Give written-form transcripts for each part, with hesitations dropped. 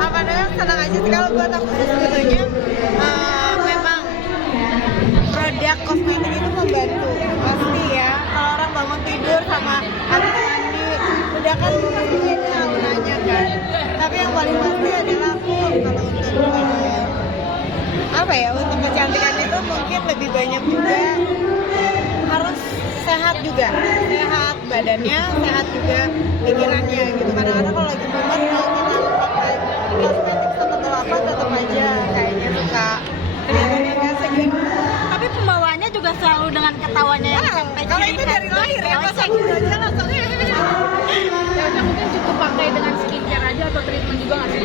apa namanya, senang aja sih kalau buat aku sih sebetulnya. Memang produk kosmetik itu membantu pasti ya. Kalau orang bangun tidur sama habis mandi udah kan pasti beda auranya kan. Tapi yang paling pasti adalah aku kalau untuk apa ya, untuk kecantikan itu mungkin lebih banyak juga harus sehat juga, sehat badannya, sehat juga pikirannya gitu. Kadang-kadang kalau lagi mumet mau kita pakai kosmetik atau apa tetap aja kayaknya suka kelihatannya nggak segitu. Tapi pembawaannya juga selalu dengan ketawanya yang sampai Kalau itu dari lahir ya, masa gitu aja langsungnya. Ya udah, mungkin cukup pakai dengan skincare aja atau treatment juga nggak sih?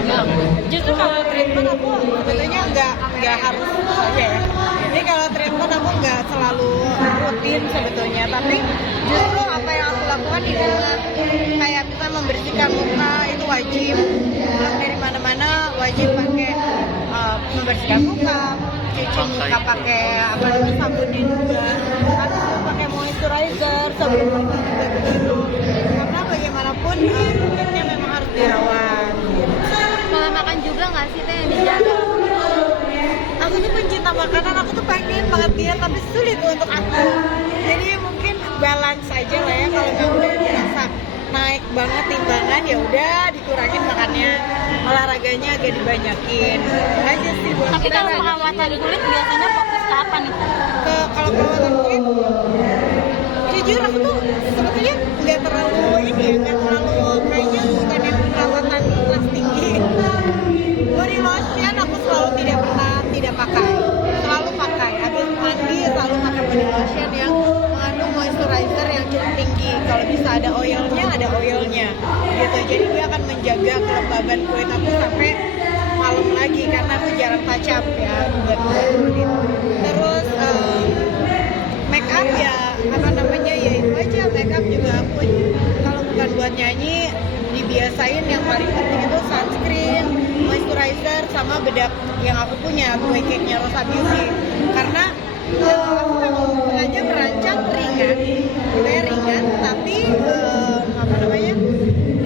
Justru kalau treatment aku sebetulnya nggak harus aja ya. Jadi kalau treatment aku nggak selalu rutin sebetulnya, tapi justru apa yang aku lakukan di rumah kayak bisa membersihkan muka itu wajib. Pulang dari mana-mana wajib pakai membersihkan muka, cuci muka pakai apa namanya sabunnya juga, habis itu pakai moisturizer sebelum pergi juga begitu. Karena bagaimanapun kulitnya memang harus dirawat. pola makan juga nggak sih teh yang dijaga? Aku tuh pencinta makanan, aku tuh pengen banget diet tapi sulit untuk aku. Jadi mungkin balance aja lah ya, kalau nggak udah dirasa naik banget timbangan ya udah dikurangin makannya, olahraganya agak dibanyakin. Itu aja sih buat Tapi kalau kita. perawatan kulit biasanya fokus ke apa nih? Kalau perawatan kulit, jujur aku tuh sebetulnya nggak terlalu ini ya, nggak terlalu kayaknya bukan yang perawatan kelas tinggi. Body lotion aku selalu tidak pakai, selalu pakai. Habis mandi selalu pakai body lotion yang mengandung moisturizer yang cukup tinggi. Kalau bisa ada oilnya, gitu. Jadi dia akan menjaga kelembaban kulit aku sampai malam lagi karena aku jarang touch up ya buat kulit. Terus make up ya apa namanya ya itu aja, make up juga aku kalau bukan buat nyanyi dibiasain yang paling penting itu sunscreen, moisturizer sama bedak yang aku punya kue cake-nya Rosa Beauty. Karena aku memang sengaja merancang ringan, sebenarnya ringan tapi apa namanya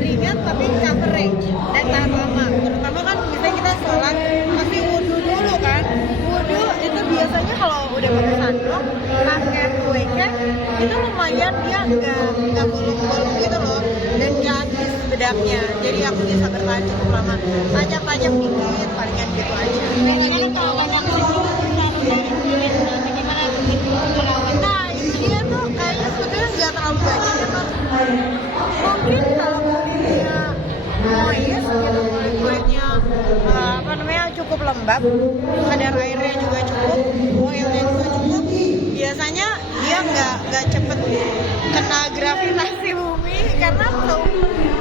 ringan tapi coverage dan tahan lama. Terutama kan misalnya kita sholat pasti wudhu dulu kan, wudhu itu biasanya kalau udah pakai sandok pakai kue cake itu lumayan dia nggak bolong-bolong gitu loh dan nggak habis bedaknya, jadi aku bisa bertahan cukup lama. Tajam-tajam dikit palingan gitu aja. Biasanya kan kalau banyak sisi gimana perawatan? Nah itu dia tuh kayaknya sebetulnya nggak terlalu banyak ya kan. Mungkin kalau kulitnya moist gitu, kulitnya apa namanya cukup lembab, kadar airnya juga cukup, oilnya juga cukup, biasanya dia nggak cepet kena gravitasi bumi karena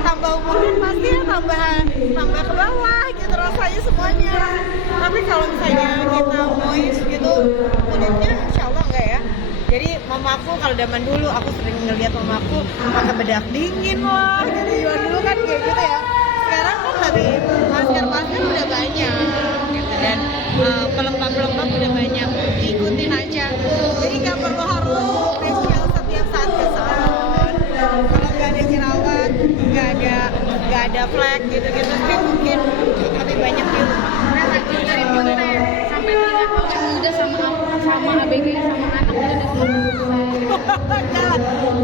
tambah umur kan pasti ya tambah ke bawah gitu rasanya semuanya. Tapi kalau misalnya kita moist gitu kulitnya insya Allah enggak ya. Jadi mamaku kalau zaman dulu aku sering ngeliat mamaku pakai bedak dingin lah gitu. Zaman dulu kan kayak gitu ya. Sekarang kan lebih masker udah banyak gitu dan pelembab udah banyak. Ikutin aja. Jadi nggak perlu harus facial setiap saat ke salon. Kalau nggak ada jerawat, nggak ada flek gitu-gitu sih mungkin lebih banyak di rumah. Dari konten sampai terlihat awet muda sama ABG sama anak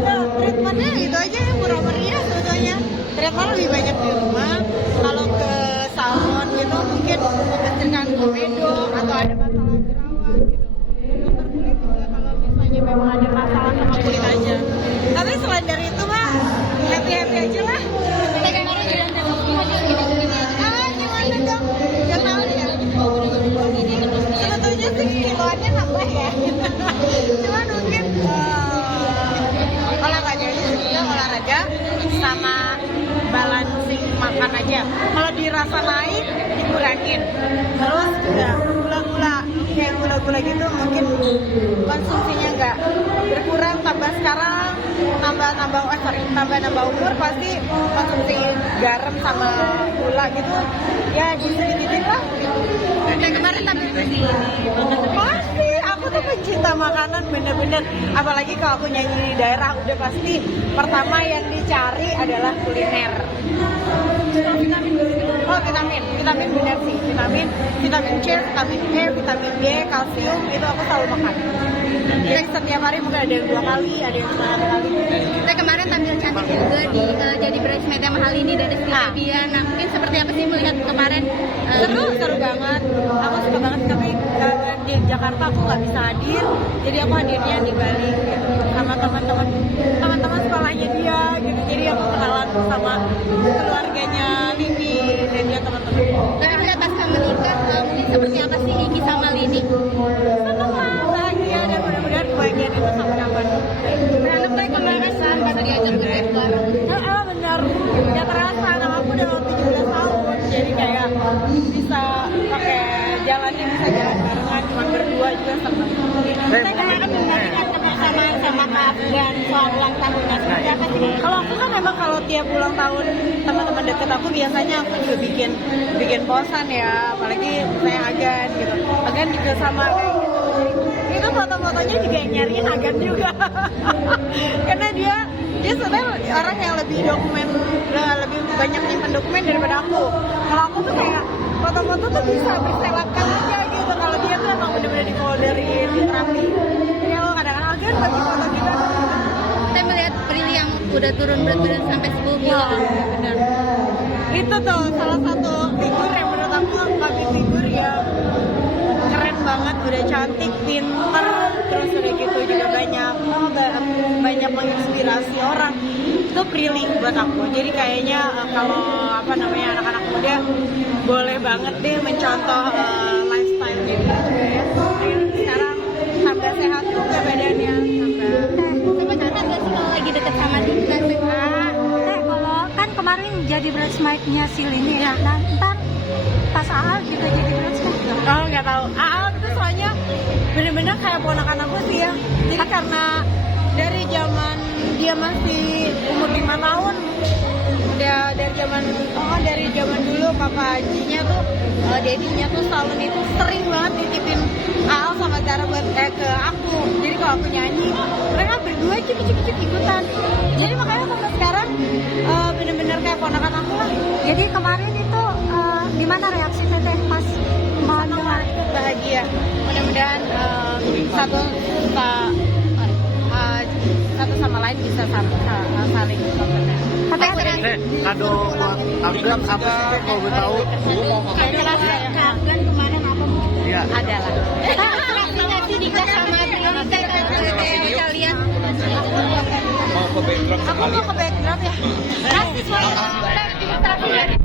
Nah, treatmentnya itu aja yang murah meriah sebetulnya. Treatment lebih banyak di rumah. Kalau ke salon gitu mungkin membersihkan komedo atau ada masalah jerawat gitu. Dokter kulit juga kalau misalnya memang ada masalah sama kulit aja. Tapi selain dari itu mah happy aja lah. Kemarin jalan aja gini-gini. Gimana dong? Gak tahu ya. Sebetulnya sih kiloannya nambah ya. Cuman mungkin olahraga sama balancing makan aja. Kalau dirasa naik dikurangin. Terus juga gula-gula kayak gula-gula gitu mungkin konsumsinya nggak berkurang, tambah sekarang tambah umur pasti konsumsi garam sama gula gitu ya disedikit lah gitu. Kayak kemarin tapi sih Pasti aku tuh pencinta makanan bener-bener, apalagi kalau aku nyanyi di daerah udah pasti pertama yang dicari adalah kuliner. Oh vitamin vitamin bener sih, vitamin C, vitamin E, vitamin D, kalsium itu aku selalu makan. Jadi setiap hari mungkin ada yang 2 kali, ada yang 1 kali. Kita kemarin tampil cantik juga di jadi bridesmaid Mahal ini dari Rizky Febian. Nah, mungkin seperti apa sih melihat kemarin? Seru banget. Aku suka banget tapi di Jakarta aku nggak bisa hadir, jadi aku hadirnya di Bali gitu, sama teman-teman sekolahnya dia gitu. Jadi aku kenalan sama keluarganya Lini dan dia teman-teman. Tapi melihat pasca menikah, mungkin seperti apa sih Iki sama Lini? Seneng lah, bahagia dan mudah-mudahan kebahagiaan itu sampai kapan. Anak kayak kemarin kan pada diajak ke date bareng. Benar, nggak terasa. Anak aku udah 17 tahun, jadi kayak bisa pakai jalannya, bisa jalan barengan, cuma berdua juga seneng. Saya kemarin memberikan kebersamaan sama Kak Afgan soal ulang tahunnya. Seperti apa sih? Kalau aku kan memang kalau tiap ulang tahun teman-teman deket aku biasanya aku juga bikin posan ya, apalagi saya Agan gitu. Agan juga sama kayak gitu. Itu foto-fotonya juga yang nyariin Agan juga. Karena dia sebenarnya orang yang lebih banyak nyimpen dokumen daripada aku. Kalau aku tuh kayak foto-foto tuh bisa berselatkan aja gitu. Kalau dia tuh emang bener-bener difolderin, dirapi. Jadi aku kadang-kadang Agan bagi foto kita. Saya melihat Prilly yang udah turun berat badan sampai 10 kilo. Benar. Itu tuh salah satu figur yang menurut aku public figure yang keren banget, udah cantik, pinter, terus udah gitu juga banyak menginspirasi orang. Itu Prilly buat aku. Jadi kayaknya kalau anak-anak muda boleh banget deh mencontoh lifestyle-nya dia juga ya. Dan sekarang tambah sehat juga badannya, Sempat curhat gak sih kalau lagi deket sama Dinda? Kalau kan kemarin jadi bridesmaid-nya si Lini ya. Nah, ntar pas Aal juga jadi bridesmaid. Oh nggak tahu. Aal itu soalnya bener-bener kayak ponakan aku sih ya. Jadi karena dari zaman dia masih umur 5 tahun, udah dari zaman dulu papa Hajinya tuh, dedinya tuh selalu itu sering banget nitipin Aal sama Zara buat ke aku. Jadi kalau aku nyanyi, mereka berdua cip ikutan. Jadi makanya sampai sekarang bener-bener kayak ponakan aku lah. Jadi kemarin itu gimana reaksi Teteh pas mendengar? Bahagia, mudah-mudahan satu sama lain bisa saling kompeten. Kado Afgan apa sih kalau gue tahu? Afgan kemarin apa mungkin? Iya. Adalah. Nggak sih nikah sama Beyonce kalian? Mau ke backdrop Aku mau ke backdrop ya. Pasti suara.